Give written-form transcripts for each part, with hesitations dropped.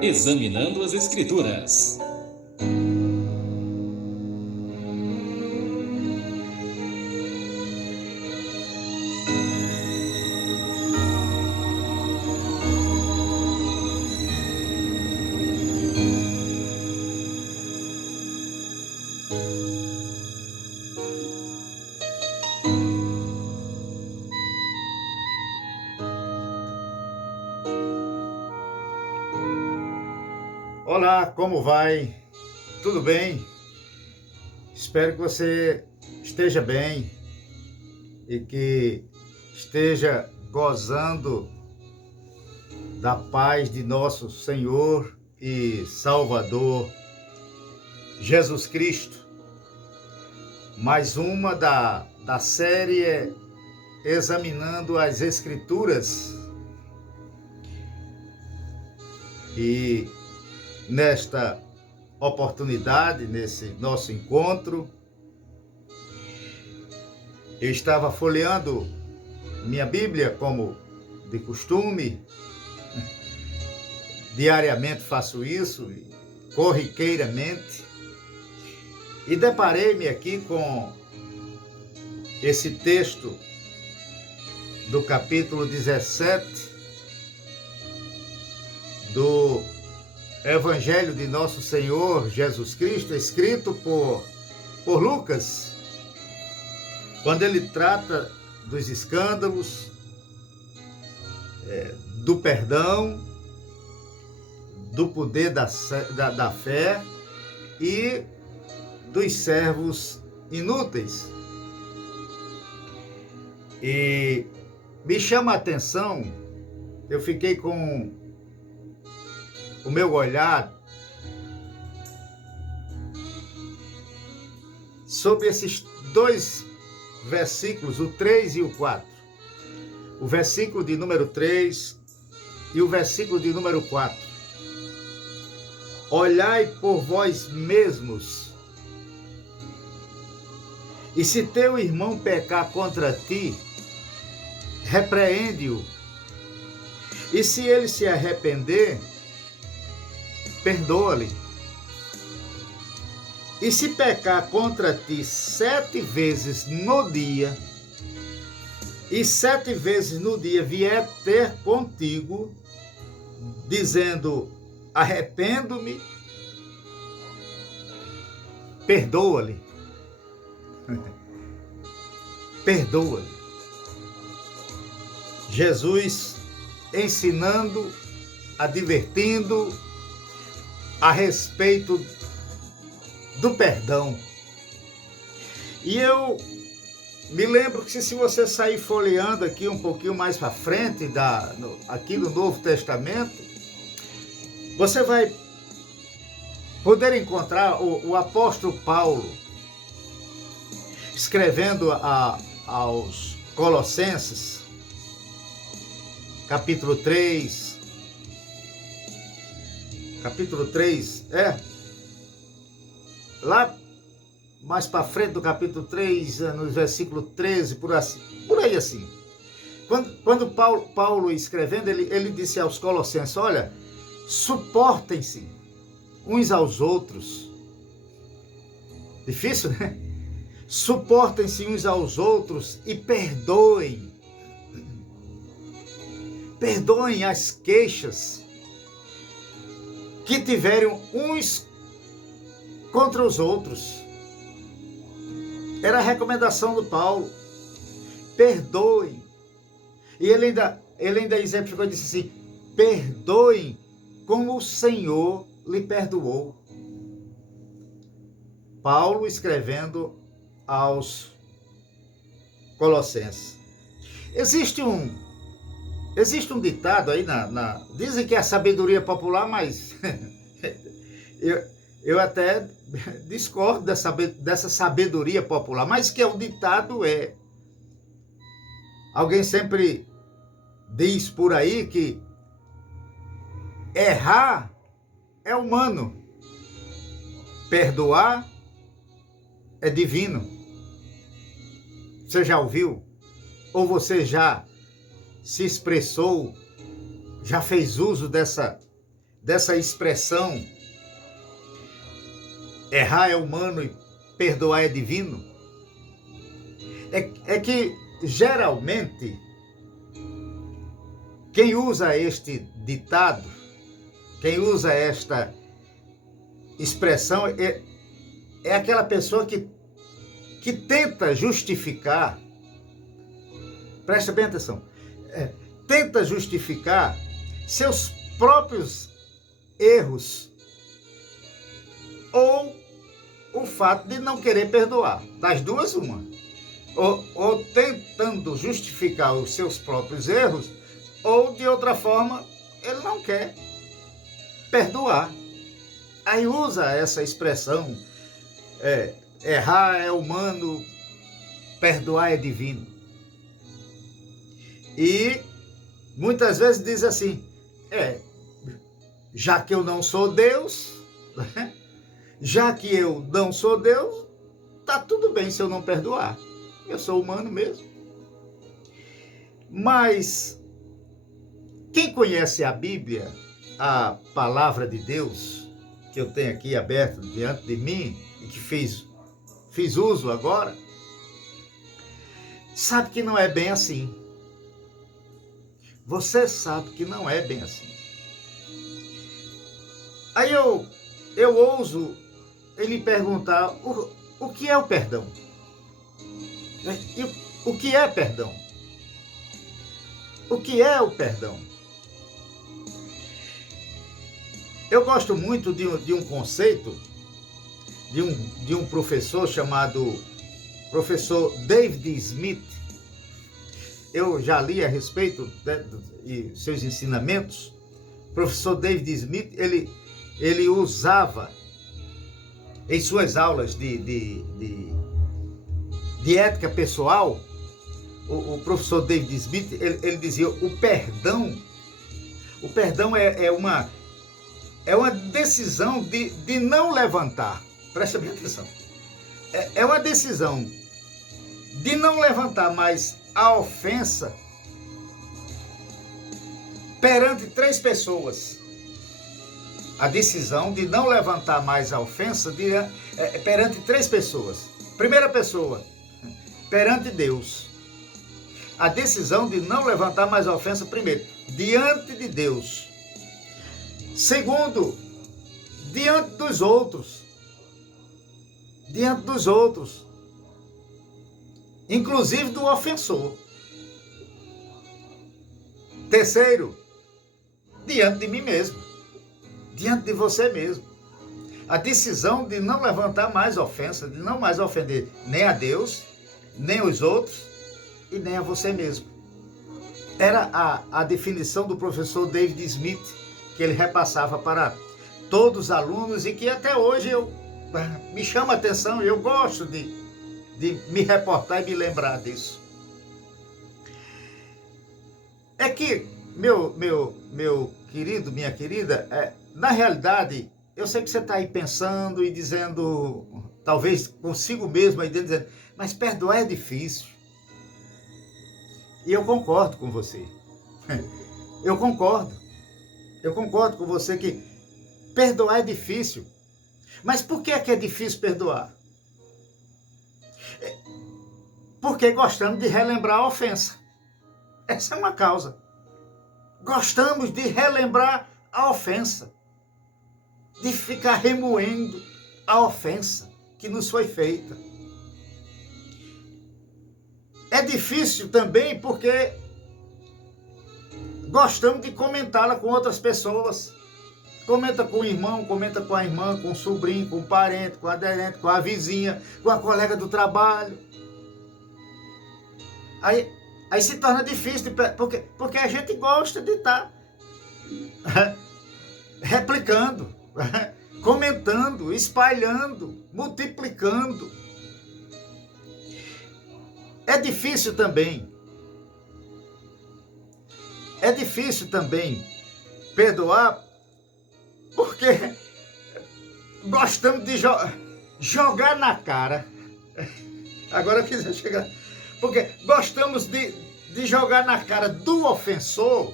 Examinando as Escrituras. Olá, como vai? Tudo bem? Espero que você esteja bem e que esteja gozando da paz de nosso Senhor e Salvador Jesus Cristo. Mais uma da série Examinando as Escrituras. E nesta oportunidade, nesse nosso encontro, eu estava folheando minha Bíblia, como de costume. Diariamente faço isso, corriqueiramente, e deparei-me aqui com esse texto do capítulo 17 do Evangelho de Nosso Senhor Jesus Cristo, escrito por Lucas, quando ele trata dos escândalos, do perdão, do poder da fé e dos servos inúteis. E me chama a atenção, eu fiquei com o meu olhar sobre esses dois versículos, o 3 e o 4. O versículo de número 3 e o versículo de número 4. Olhai por vós mesmos, e se teu irmão pecar contra ti, repreende-o, e se ele se arrepender, perdoa-lhe. E se pecar contra ti 7 vezes no dia, e 7 vezes no dia vier ter contigo, dizendo, arrependo-me, perdoa-lhe. Perdoa-lhe. Jesus ensinando, advertindo a respeito do perdão. E eu me lembro que se você sair folheando aqui um pouquinho mais para frente, aqui no Novo Testamento, você vai poder encontrar o apóstolo Paulo escrevendo aos Colossenses, capítulo 3, lá mais para frente do capítulo 3, no versículo 13, por aí assim. Quando Paulo escrevendo, ele disse aos Colossenses, olha, suportem-se uns aos outros. Difícil, né? Suportem-se uns aos outros e perdoem. Perdoem as queixas que tiverem uns contra os outros. Era a recomendação do Paulo. Perdoem. E ele ainda exemplificou e disse assim, perdoem como o Senhor lhe perdoou. Paulo escrevendo aos Colossenses. Existe um ditado aí, dizem que é a sabedoria popular, mas eu até discordo dessa sabedoria popular, mas que o ditado é, alguém sempre diz por aí que errar é humano, perdoar é divino. Você já ouviu? Ou você já se expressou, já fez uso dessa expressão, errar é humano e perdoar é divino? É que, geralmente, quem usa este ditado, quem usa esta expressão, é aquela pessoa que tenta justificar, presta bem atenção, tenta justificar seus próprios erros ou o fato de não querer perdoar. Das duas, uma. Ou tentando justificar os seus próprios erros, ou de outra forma, ele não quer perdoar. Aí usa essa expressão, errar é humano, perdoar é divino. E muitas vezes diz assim, já que eu não sou Deus, já que eu não sou Deus, tá tudo bem se eu não perdoar. Eu sou humano mesmo. Mas quem conhece a Bíblia, a palavra de Deus, que eu tenho aqui aberto diante de mim e que fiz uso agora, sabe que não é bem assim. Você sabe que não é bem assim. Aí eu ouso lhe perguntar, o que é o perdão? O que é perdão? O que é o perdão? Eu gosto muito de um conceito de um professor chamado professor David Smith. Eu já li a respeito de seus ensinamentos. O professor David Smith, ele usava em suas aulas de ética pessoal, o professor David Smith, ele dizia, o perdão é uma decisão de não levantar. Presta bem atenção. É uma decisão de não levantar mais a ofensa perante 3 pessoas. A decisão de não levantar mais a ofensa perante 3 pessoas. Primeira pessoa, perante Deus. A decisão de não levantar mais a ofensa, primeiro, diante de Deus. Segundo, diante dos outros. Diante dos outros. Inclusive do ofensor. Terceiro, diante de mim mesmo. Diante de você mesmo. A decisão de não levantar mais ofensa, de não mais ofender nem a Deus, nem os outros e nem a você mesmo. Era a definição do professor David Smith, que ele repassava para todos os alunos e que até hoje me chama a atenção e eu gosto de me reportar e me lembrar disso. É que, meu querido, minha querida, na realidade, eu sei que você está aí pensando e dizendo, talvez consigo mesmo, aí dizendo, mas perdoar é difícil. E eu concordo com você. Eu concordo com você que perdoar é difícil. Mas por que é difícil perdoar? Porque gostamos de relembrar a ofensa. Essa é uma causa. Gostamos de relembrar a ofensa. De ficar remoendo a ofensa que nos foi feita. É difícil também porque gostamos de comentá-la com outras pessoas. Comenta com o irmão, comenta com a irmã, com o sobrinho, com o parente, com o aderente, com a vizinha, com a colega do trabalho. Aí se torna difícil, porque a gente gosta de estar replicando, comentando, espalhando, multiplicando. É difícil também perdoar porque gostamos de jogar na cara. Agora eu quiser chegar. Porque gostamos de jogar na cara do ofensor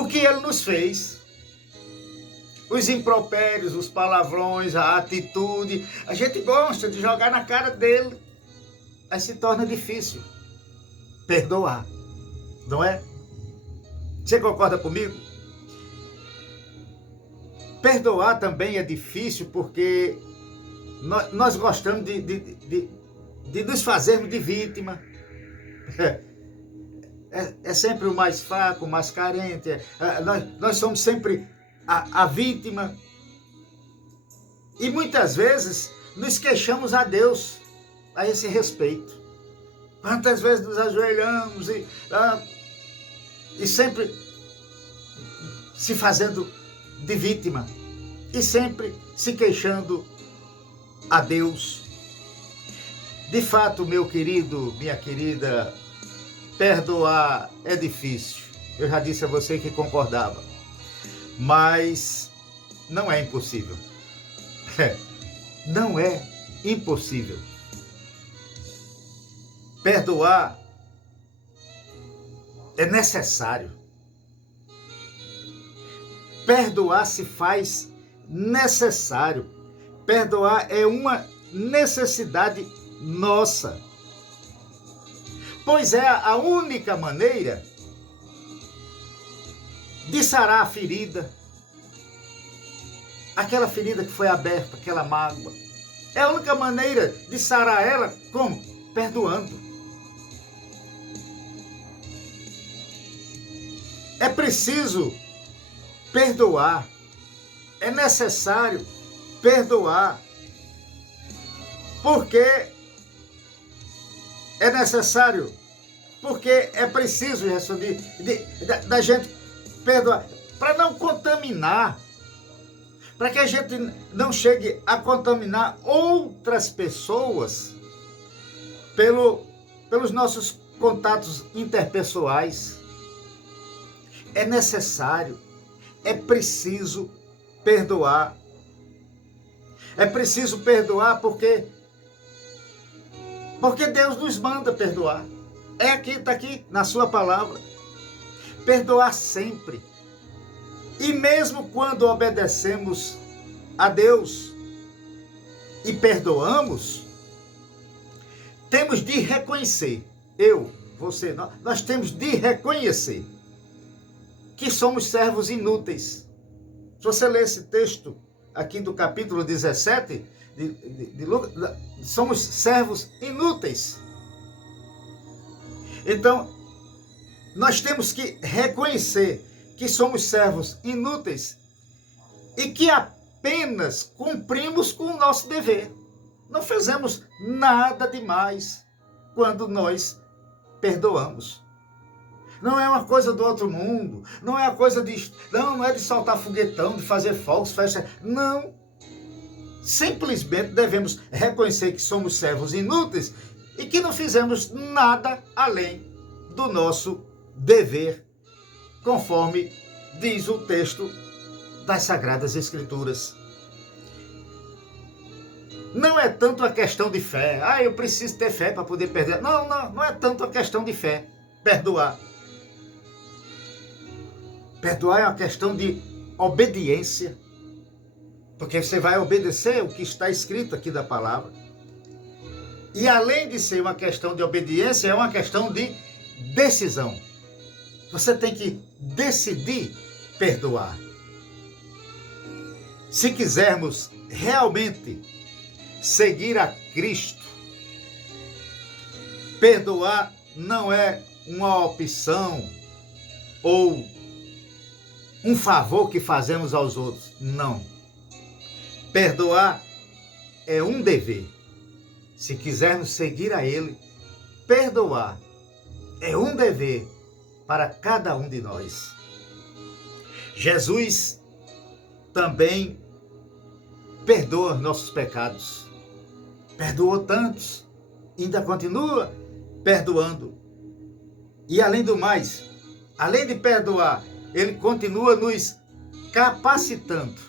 o que ele nos fez. Os impropérios, os palavrões, a atitude, a gente gosta de jogar na cara dele. Aí se torna difícil perdoar, não é? Você concorda comigo? Perdoar também é difícil porque nós gostamos de nos fazermos de vítima. É sempre o mais fraco, o mais carente. Nós somos sempre a vítima. E muitas vezes nos queixamos a Deus a esse respeito. Quantas vezes nos ajoelhamos e sempre se fazendo de vítima e sempre se queixando a Deus. De fato, meu querido, minha querida, perdoar é difícil. Eu já disse a você que concordava. Mas não é impossível. Não é impossível. Perdoar é necessário. Perdoar se faz necessário. Perdoar é uma necessidade nossa. Pois é a única maneira de sarar a ferida. Aquela ferida que foi aberta, aquela mágoa. É a única maneira de sarar ela como? Perdoando. É preciso perdoar. É necessário perdoar. Por que é necessário? Porque é preciso da gente perdoar. Para não contaminar. Para que a gente não chegue a contaminar outras pessoas pelos nossos contatos interpessoais. É necessário, é preciso perdoar. É preciso perdoar porque Deus nos manda perdoar. Está aqui na sua palavra. Perdoar sempre. E mesmo quando obedecemos a Deus e perdoamos, temos de reconhecer, você, nós temos de reconhecer que somos servos inúteis. Se você ler esse texto aqui do capítulo 17 de Lucas, somos servos inúteis. Então, nós temos que reconhecer que somos servos inúteis e que apenas cumprimos com o nosso dever. Não fizemos nada demais quando nós perdoamos. Não é uma coisa do outro mundo, não é uma coisa não é de soltar foguetão, de fazer fogos, festa. Não. Simplesmente devemos reconhecer que somos servos inúteis e que não fizemos nada além do nosso dever, conforme diz o texto das Sagradas Escrituras. Não é tanto a questão de fé. Eu preciso ter fé para poder perdoar. Não é tanto a questão de fé. Perdoar. Perdoar é uma questão de obediência. Porque você vai obedecer o que está escrito aqui da palavra. E além de ser uma questão de obediência, é uma questão de decisão. Você tem que decidir perdoar. Se quisermos realmente seguir a Cristo, perdoar não é uma opção ou um favor que fazemos aos outros. Não. Perdoar é um dever. Se quisermos seguir a Ele, perdoar é um dever para cada um de nós. Jesus também perdoa nossos pecados. Perdoou tantos, ainda continua perdoando. E além do mais, além de perdoar, Ele continua nos capacitando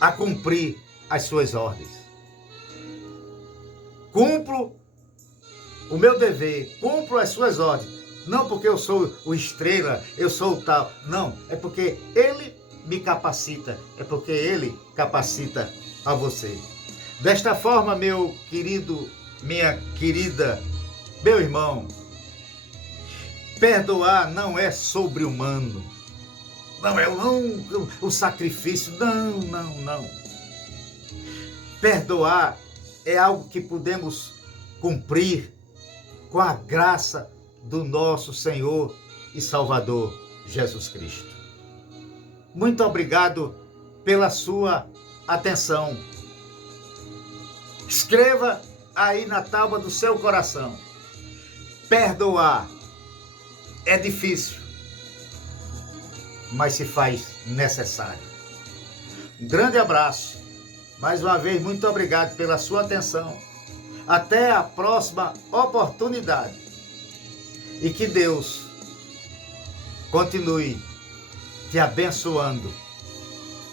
a cumprir as suas ordens. Cumpro o meu dever, cumpro as suas ordens, Não porque eu sou o estrela, eu sou o tal. Não, é porque Ele me capacita. É porque Ele capacita a você. Desta forma, meu querido, minha querida, meu irmão, perdoar não é sobre-humano. Não é o sacrifício. Não, não, não. Perdoar é algo que podemos cumprir com a graça do nosso Senhor e Salvador Jesus Cristo. Muito obrigado pela sua atenção. Escreva aí na tábua do seu coração. Perdoar é difícil, mas se faz necessário. Um grande abraço. Mais uma vez, muito obrigado pela sua atenção. Até a próxima oportunidade. E que Deus continue te abençoando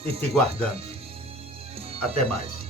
e te guardando. Até mais.